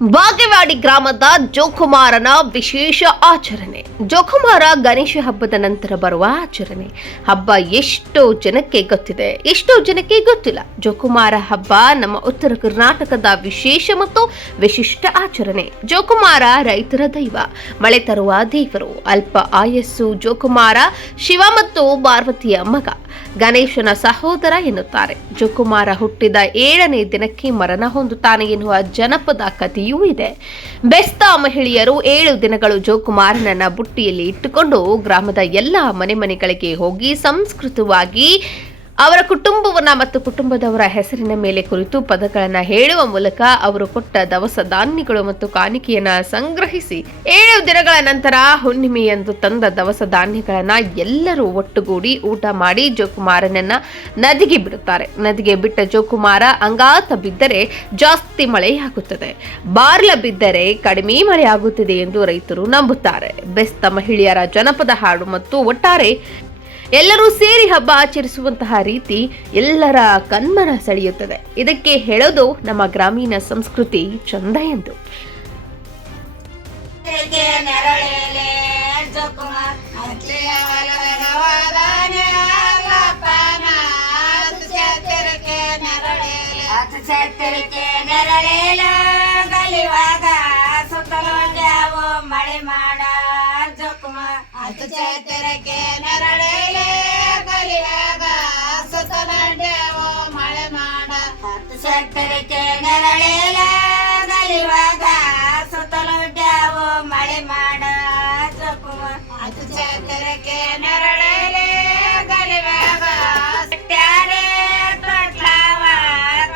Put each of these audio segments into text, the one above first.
ಬಾಗೇವಾಡಿ ಗ್ರಾಮದ ಜೋಕುಮಾರನ ವಿಶೇಷ ಆಚರಣೆ. ಜೋಕುಮಾರ ಗಣೇಶ ಹಬ್ಬದ ನಂತರ ಬರುವ ಆಚರಣೆ. ಹಬ್ಬ ಎಷ್ಟೋ ಜನಕ್ಕೆ ಗೊತ್ತಿದೆ, ಎಷ್ಟೋ ಜನಕ್ಕೆ ಗೊತ್ತಿಲ್ಲ. ಜೋಕುಮಾರ ಹಬ್ಬ ನಮ್ಮ ಉತ್ತರ ಕರ್ನಾಟಕದ ವಿಶೇಷ ಮತ್ತು ವಿಶಿಷ್ಟ ಆಚರಣೆ. ಜೋಕುಮಾರ ರೈತರ ದೈವ, ಮಳೆ ತರುವ ದೇವರು. ಅಲ್ಪ ಆಯಸ್ಸು ಜೋಕುಮಾರ ಶಿವ ಮತ್ತು ಪಾರ್ವತಿಯ ಮಗ, ಗಣೇಶನ ಸಹೋದರ ಎನ್ನುತ್ತಾರೆ. ಜೋಕುಮಾರ ಹುಟ್ಟಿದ 7ನೇ ದಿನಕ್ಕೆ ಮರಣ ಹೊಂದುತ್ತಾನೆ ಎನ್ನುವ ಜನಪದ ಕಥೆಯೂ ಇದೆ. ಬೆಸ್ತ ಮಹಿಳೆಯರು 7 ದಿನಗಳು ಜೋಕುಮಾರನನ್ನ ಬುಟ್ಟಿಯಲ್ಲಿ ಇಟ್ಟುಕೊಂಡು ಗ್ರಾಮದ ಎಲ್ಲ ಮನೆಗಳಿಗೆ ಹೋಗಿ ಸಂಸ್ಕೃತವಾಗಿ ಅವರ ಕುಟುಂಬವನ್ನ ಮತ್ತು ಕುಟುಂಬದವರ ಹೆಸರಿನ ಮೇಲೆ ಕುರಿತು ಪದಗಳನ್ನು ಹೇಳುವ ಮೂಲಕ ಅವರು ಕೊಟ್ಟ ದವಸ ಧಾನ್ಯಗಳು ಮತ್ತು ಕಾಣಿಕೆಯನ್ನ ಸಂಗ್ರಹಿಸಿ 7 ದಿನಗಳ ನಂತರ ಹುಣ್ಣಿಮೆಯಂದು ತಂದ ದವಸ ಧಾನ್ಯಗಳನ್ನ ಎಲ್ಲರೂ ಒಟ್ಟುಗೂಡಿ ಊಟ ಮಾಡಿ ಜೋಕುಮಾರನನ್ನ ನದಿಗೆ ಬಿಡುತ್ತಾರೆ. ನದಿಗೆ ಬಿಟ್ಟ ಜೋಕುಮಾರ ಅಂಗಾತ ಬಿದ್ದರೆ ಜಾಸ್ತಿ ಮಳೆಯಾಗುತ್ತದೆ, ಬಾರ್ಲ ಬಿದ್ದರೆ ಕಡಿಮೆ ಮಳೆಯಾಗುತ್ತದೆ ಎಂದು ರೈತರು ನಂಬುತ್ತಾರೆ. ಬೆಸ್ತ ಮಹಿಳೆಯರ ಜನಪದ ಹಾಡು ಮತ್ತು ಒಟ್ಟಾರೆ ಎಲ್ಲರೂ ಸೇರಿ ಹಬ್ಬ ಆಚರಿಸುವಂತಹ ರೀತಿ ಎಲ್ಲರ ಕಣ್ಮನ ಸೆಳೆಯುತ್ತದೆ. ಇದಕ್ಕೆ ಹೇಳೋದು ನಮ್ಮ ಗ್ರಾಮೀಣ ಸಂಸ್ಕೃತಿ ಚಂದ ಎಂದು. ಮಳೆ ಮಾಡ ಚೈತರಕ್ಕೆ ನರಳೇಲೆ ಕಲಿಯಾಗ ಸುತ್ತಲೋ ಮಳೆ ಮಾಡ ಚೈತರಕ್ಕೆ ನರಳೇಲ ಕಲಿಯುವಾಗ ಸುತ್ತಲೋ ಮಳೆ ಮಾಡ ಅದು ಚೈತರಕ್ಕೆ ನರಳೇಲೆ ಕಲಿಯುವಾಗ ಸಟ್ಯಾರೆ ತೊಟ್ಲಾವ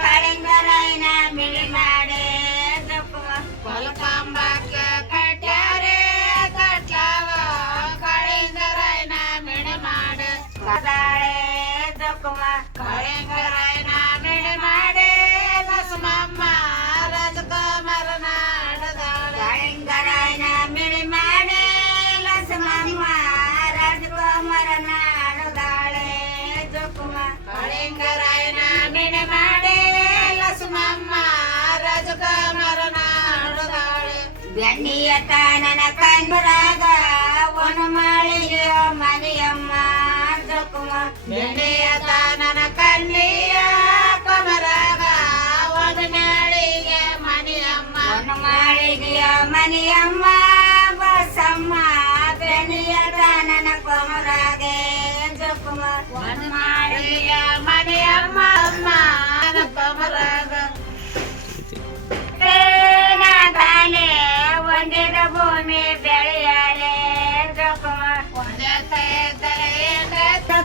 ಕಳಿಂಗರೈನ ಮಿಳಿ ಮಾಡೆ ಕೊಲಕಾಂಬಕ್ಕೆ ಕಟ್ಯಾರೆ ತೊಟ್ಲಾವ ಕಳಿಂಗರೈನ ಮಿಳಿ ಮಾಡೆ ಕದಾಳೆ ಜೋಕುಮ ಕಳಿಂಗರೈನ ಮಿಳಿ ಮಾಡೆ ಲಕ್ಷ್ಮಮ್ಮ ರಾಜಕುಮಾರನ ಆಡದಾಳೆ ಕಳಿಂಗರೈನ ಮಿಳಿ ಮಾಡೆ ಲಕ್ಷ್ಮಮ್ಮ ರಾಜಕುಮಾರನ ಆಡದಾಳೆ ಜೋಕುಮ ಕಳಿಂಗರೈನ ಮಿಳಿ ಮಾಡೆ ಲಕ್ಷ್ಮಮ್ಮ ರಾಜಕುಮಾರನ ಆಡದಾಳೆ ಬೆಣ್ಣಿಯ ತಾನನ ಕಣ್ಬರಾಗ ಒಣ ಮಾಳಿಗೆ ಮನೆಯಮ್ಮ ಜೋಕುಮ ಬೆಣ್ಣಿಯ ತಾನನ ಕಣ್ಣಿಯ ಕಮರಾಗ ಒಣ ಮಾಳಿಗೆ ಮನೆಯಮ್ಮ ಒಣ ಮಾಳಿಗೆಯ ಮನೆಯಮ್ಮ ಬಸಮ್ಮ ಬೆಣ್ಣಿಯ ತಾನನ ಕಮರಾಗೆ ಜೋಕುಮ ಒಣ ಮಾಳಿಗೆಯ ಮನೆಯಮ್ಮ ಅಮ್ಮ ಕಮರಾಗ ಒಂದೇದ ಭೂಮಿ ಬೆಳೆಯಾಲೆ ಜೋಕುಮ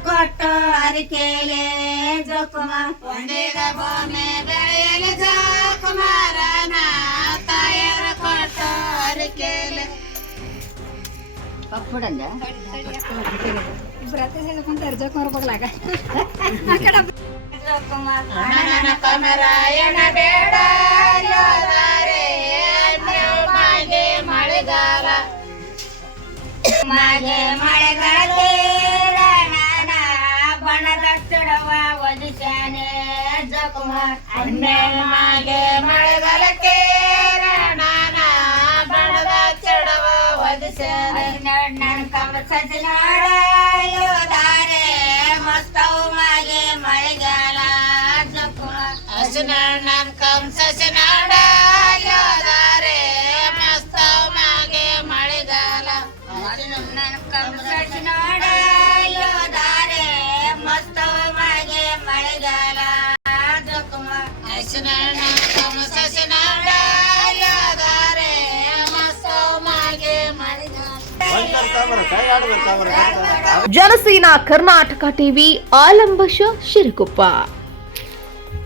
ಕೊಟ್ಟು ಅರಿಕೆಲೆ ಜೋಕುಮ ಒಂದೇದ ಭೂಮಿ ಬೆಳೆಯಲೆ ಜೋಕುಮಾರನ ತಾಯರ ಕೊಟ್ಟು ಅರಿಕೆಲೆ ಪಪ್ಪುಡಂದ ಜೋಕುಮಾರ ಬಗ್ಲಾಗ ಜೋಕುಮಾರ ಕಮರಾಯಣ ಬೇಡ ಮಳೆಗಾಲ ಮಾಗೆ ಮಳೆಗಾಲಕ್ಕೆ ರಾಣನ ಬಣದ ಚುಡವ ಒದಿಸಾನೆ ಜೋಕುಮಾರ್ ಅನ್ಯ ಮಾಗೆ ಮಳೆಗಾಲಕ್ಕೆ ರಾಣನ ಬಣದ ಚುಡವ ಒದಿಸಾನೆ ನನ್ನ ಕಮ ಸಜನಾಡ ಯೋಧಾರೆ ಮಸ್ತವ ಮಾಗೆ ಮಳೆಗಾಲ ಜೋಕುಮಾರ್ ಅಜನಣ್ಣ ಕಮ ಸಜನಾಡ ಯೋಧಾರೆ ಕಮಸನಾಡ ಯೋಧಾರೆ ಮಸ್ತವ ಮಾಗೆ ಮಳೆಗಾಲ ಜೋಕುಮಾರ್ ಅಶನಣ್ಣ ಕಮಸನಾಡ ಯೋಧಾರೆ ಮಸ್ತವ ಮಾಗೆ ಮಳೆಗಾಲ. ಜನಸೇನಾ ಕರ್ನಾಟಕ ಟಿವಿ, ಆಲಂಬಶ ಶಿರಗುಪ್ಪ.